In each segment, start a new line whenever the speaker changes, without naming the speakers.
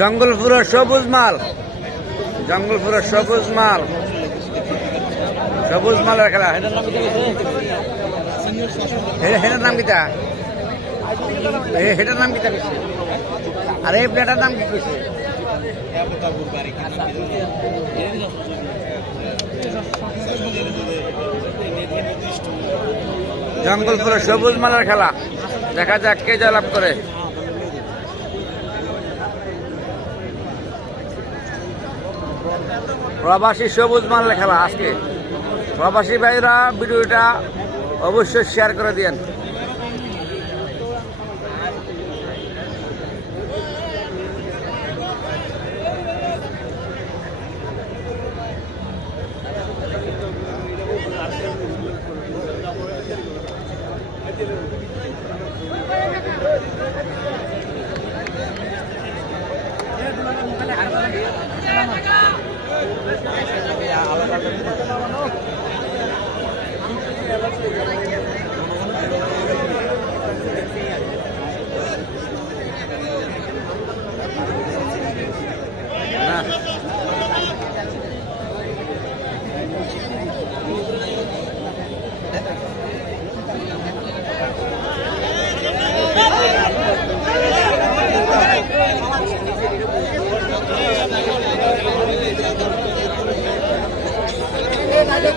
জঙ্গলপুরা সবুজ মাল। জঙ্গল জঙ্গলপুরা সবুজ মাল। সবুজ মালের খেলা। হেটার নাম কিতা হেটার নাম কিতা আর এই প্লেটার নাম কি কইছে? জঙ্গলপুরে সবুজ মালের খেলা। দেখা যাক কে জয়লাভ করে। প্রবাসী সবুজ মালের খেলা আজকে। প্রবাসী ভাইরা ভিডিওটা অবশ্যই শেয়ার করে দিয়েন। না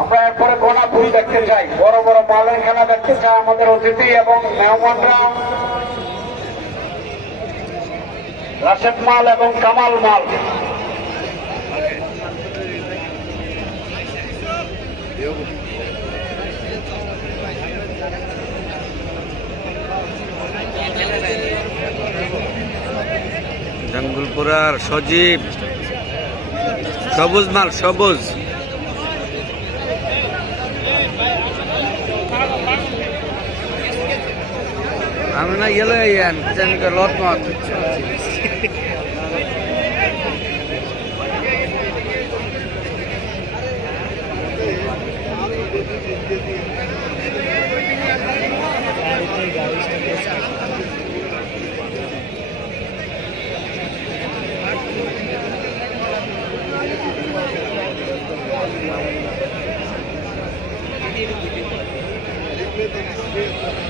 আমরা
এরপরে গোনাপুর দেখতে চাই। বড় বড় মালের খেলা দেখতে চাই আমাদের অতিথি এবং মেহমানরা। রাশেদ মাল এবং কামাল মাল।
জঙ্গলপুরার সজীব। সবুজ মাল, সবুজ। હમણાં યલો જેમ કે લોટમાં Thank you.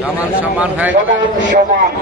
সমান সমান হয়ে
সমান।